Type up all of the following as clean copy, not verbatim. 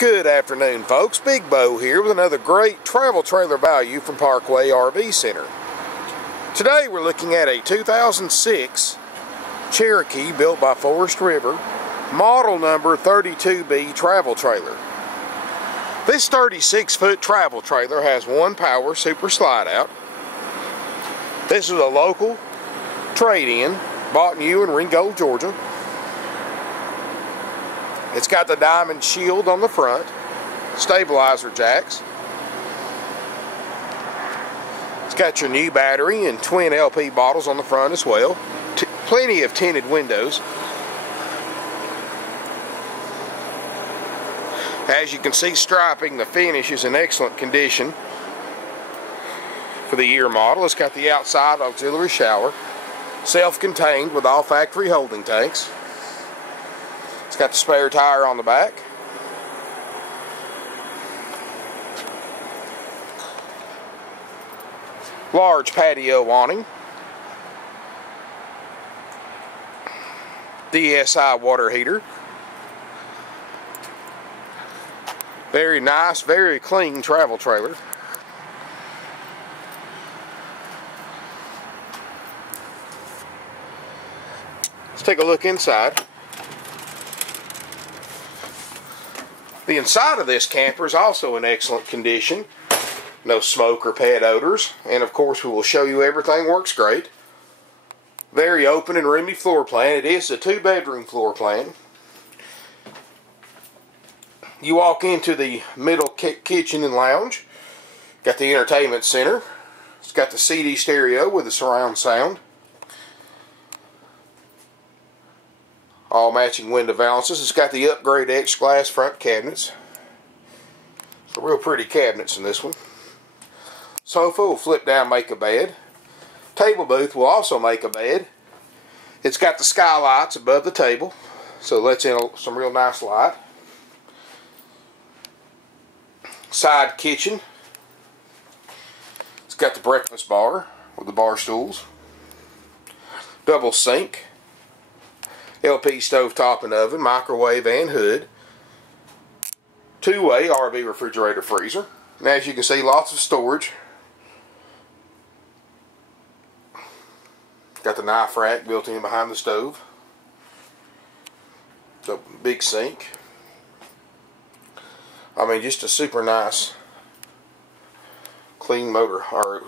Good afternoon, folks. Big Bo here with another great travel trailer value from Parkway RV Center. Today we're looking at a 2006 Cherokee built by Forest River, model number 32B travel trailer. This 36-foot travel trailer has one power super slide out. This is a local trade-in, bought new in Ringgold, Georgia. It's got the diamond shield on the front, stabilizer jacks. It's got your new battery and twin LP bottles on the front as well. Plenty of tinted windows. As you can see, striping, the finish is in excellent condition for the year model. It's got the outside auxiliary shower, self-contained with all factory holding tanks. It's got the spare tire on the back. Large patio awning. DSI water heater. Very nice, very clean travel trailer. Let's take a look inside. The inside of this camper is also in excellent condition. No smoke or pet odors. And of course we will show you everything works great. Very open and roomy floor plan. It is a 2-bedroom floor plan. You walk into the middle kitchen and lounge. Got the entertainment center. It's got the CD stereo with the surround sound. All matching window valances. It's got the upgrade X glass front cabinets. Some real pretty cabinets in this one. Sofa will flip down, make a bed. Table booth will also make a bed. It's got the skylights above the table, so it lets in some real nice light. Side kitchen. It's got the breakfast bar with the bar stools. Double sink. LP stove top and oven, microwave and hood. Two-way RV refrigerator freezer. And as you can see, lots of storage. Got the knife rack built in behind the stove. The big sink. I mean, just a super nice, clean motor or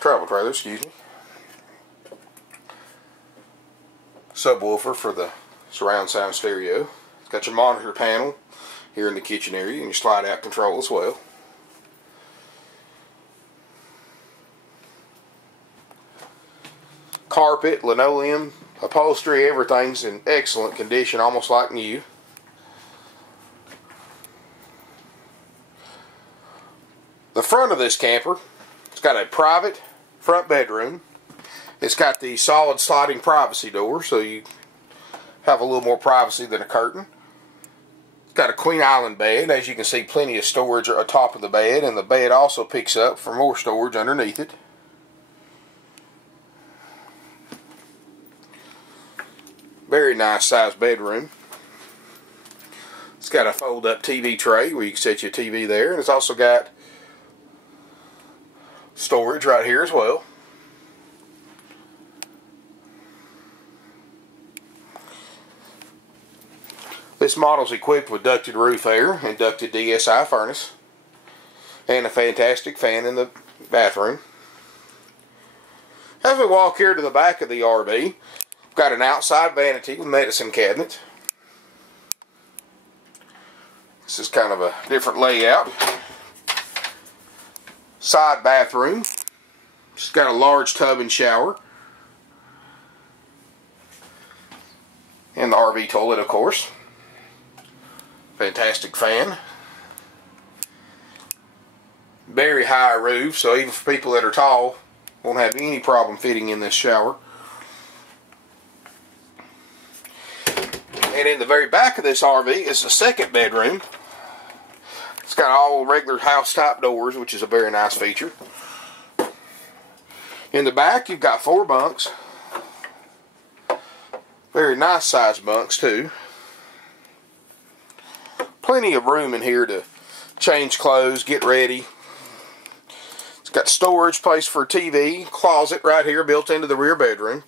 travel trailer, excuse me. Subwoofer for the surround sound stereo. It's got your monitor panel here in the kitchen area and your slide out control as well. Carpet, linoleum, upholstery, everything's in excellent condition, almost like new. The front of this camper, it's got a private front bedroom. It's got the solid sliding privacy door, so you have a little more privacy than a curtain. It's got a Queen Island bed. As you can see, plenty of storage atop of the bed, and the bed also picks up for more storage underneath it. Very nice sized bedroom. It's got a fold-up TV tray where you can set your TV there, and it's also got storage right here as well. This model is equipped with ducted roof air and ducted DSI furnace and a fantastic fan in the bathroom. As we walk here to the back of the RV, we've got an outside vanity with medicine cabinet. This is kind of a different layout. Side bathroom. It's got a large tub and shower. And the RV toilet, of course. Fantastic fan. Very high roof, so even for people that are tall, won't have any problem fitting in this shower. And in the very back of this RV is the second bedroom. It's got all regular house type doors, which is a very nice feature. In the back, you've got 4 bunks. Very nice sized bunks too. plenty of room in here to change clothes, get ready. It's got storage place for a TV, closet right here built into the rear bedroom.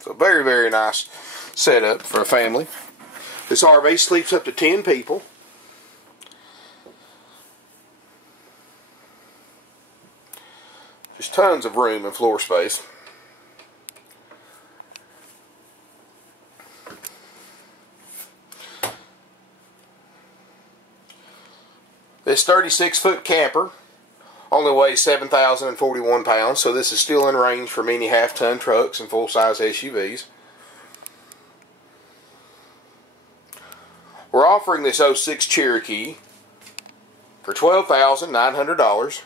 So very, very nice setup for a family. This RV sleeps up to 10 people. Just tons of room and floor space. This 36-foot camper only weighs 7,041 pounds, so this is still in range for many half-ton trucks and full-size SUVs. We're offering this '06 Cherokee for $12,900.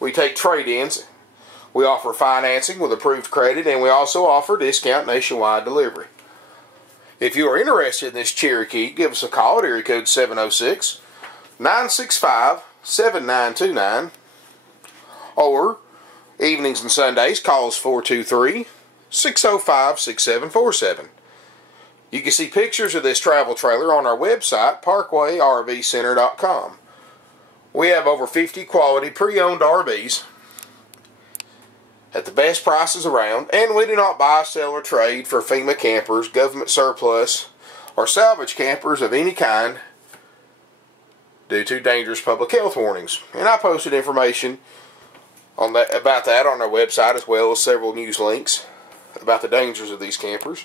We take trade-ins. We offer financing with approved credit, and we also offer discount nationwide delivery. If you are interested in this Cherokee, give us a call at area code 706-965-7929, or evenings and Sundays, call us 423-605-6747. You can see pictures of this travel trailer on our website, parkway.rvcenter.com. We have over 50 quality pre-owned RVs at the best prices around, and we do not buy, sell, or trade for FEMA campers, government surplus, or salvage campers of any kind due to dangerous public health warnings. And I posted information on about that on our website, as well as several news links about the dangers of these campers.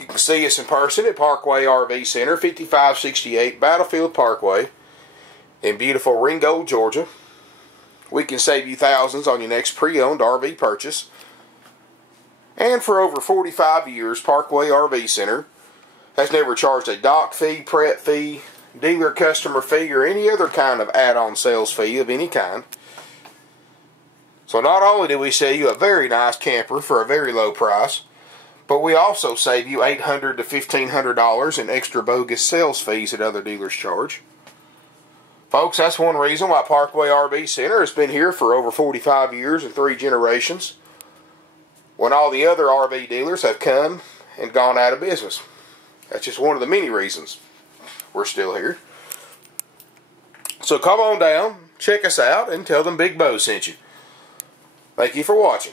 You can see us in person at Parkway RV Center, 5568 Battlefield Parkway in beautiful Ringgold, Georgia. We can save you thousands on your next pre-owned RV purchase. And for over 45 years, Parkway RV Center has never charged a dock fee, prep fee, dealer customer fee, or any other kind of add-on sales fee of any kind. So not only do we sell you a very nice camper for a very low price, but we also save you $800 to $1,500 in extra bogus sales fees that other dealers charge. Folks, that's one reason why Parkway RV Center has been here for over 45 years and 3 generations, when all the other RV dealers have come and gone out of business. That's just one of the many reasons we're still here. So come on down, check us out, and tell them Big Bo sent you. Thank you for watching.